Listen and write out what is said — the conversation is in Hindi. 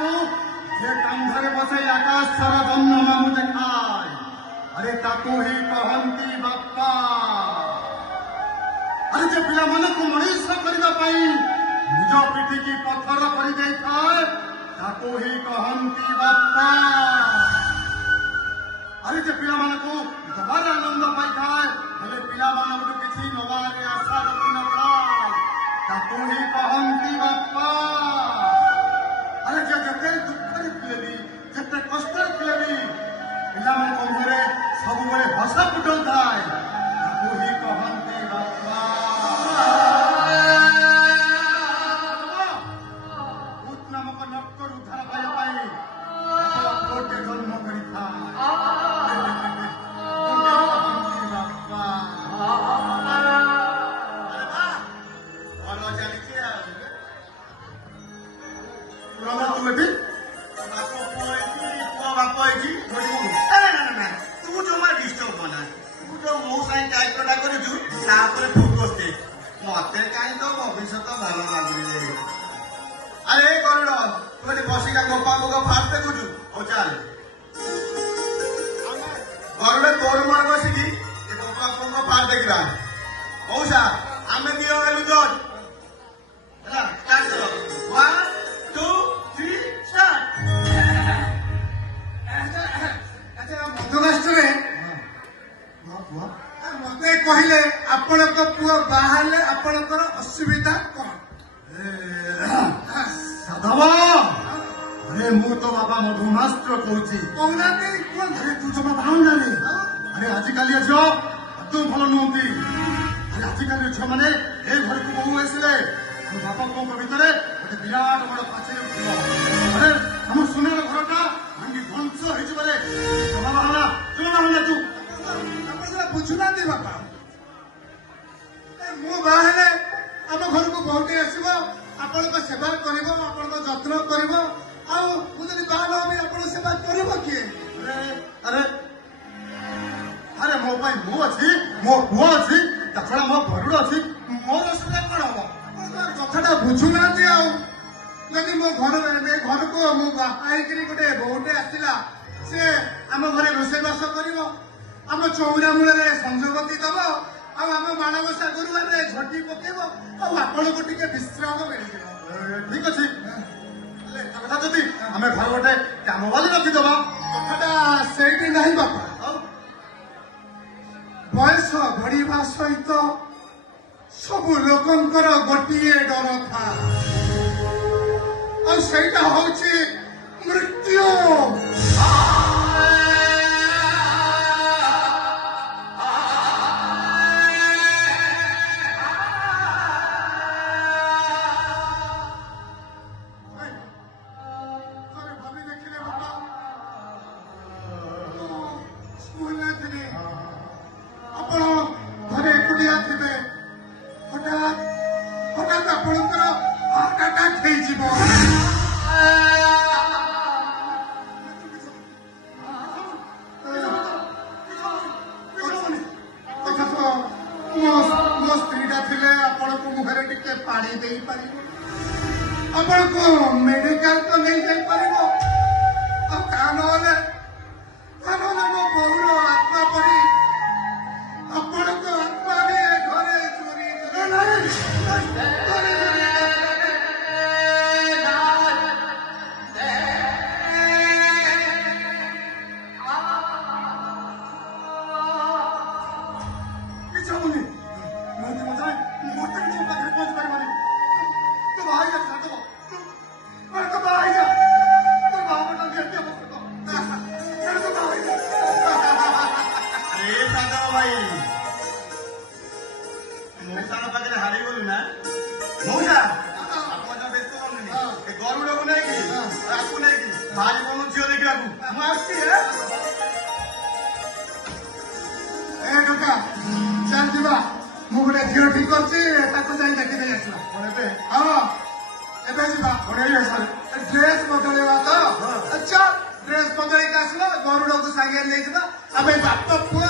को जे कंधरे बसे आकाश सारा बन्न मामू देखाय अरे ताको ही कहंती बापा अरे जे पिला मन को मनीष करबा पई निज पिठी की पत्थर करि देई थाए ताको ही कहंती बापा अरे जे पिला मन को दबार आनंद पाई थाए हेले पिला मन को किछि नवारे आशा रखि न थाए ताको ही कहंती बापा अरे जे जते दुख पिलेबी जते कष्ट पिलेबी पिला मन कंधरे सब बळे हसा फुटल थाए ताको ही कहंती बापा अरे करुण तुम बसिका गोपा गोपा फाट देखुचु हो चल करुण तोर मोर बसिकी गोपा गोपा फाट देखिबा कौसा आमे दियो हेलु जज ହେଲା स्टार्ट करो 1 2 3 स्टार्ट अच्छा मधुमास्टर मते कहले आपनक पुआ बाहरले आपनकर असुविधा कोन साधव अरे मु तो बाबा मधुमास्टर कहूची कहना अरे तू जमा भावना रे अरे आजिकाली झियो तू भल नुहति अरे आजिकाली झियो माने ए घर को बहु आसिले बापा को भितर गोटे विराट बड़ पाचेरी अरे हम सुनेर घरटा भांगी ध्वंस होइछ बरे जमा भावना तू बुझुना दे बापा मु बाहरे आम घर को बहुटे आसब आपण सेवा कर जत्न कर बाहर भी आप सेवा कर किए अरे अरे मो मु अच्छी मो पुओ अच्छी छड़ा मो भरुड़ अच्छी मोर असुविधा कौन हम कथा बुझुना जदि मो घर को मु बाहर गोटे बहुटे आसला सी आम घरे रोषेबास कर आम चौरा मूल संजोगती दब आम माणबसा गुरुवार झटी पकेब आपण को टिके विश्राम मिल ठीक अच्छे कथा जदि आम घर गोटे काम वाली रखीदबा कथाटा से नहीं बापा बयस बढ़ा सहित सब लोकंकर गोटे डर था और सेटा होची मृत्यु मेडिकल तो नहीं जाई पारिबो कानोले मो बहुर आत्मा पड़ी आपण को आत्मा भी घरे चोरी मुझे झील ठीक अच्छे देखी ड्रेस बदलवा तो अच्छा ड्रेस बदल आसला गरुड़ को सागे बाप पुआ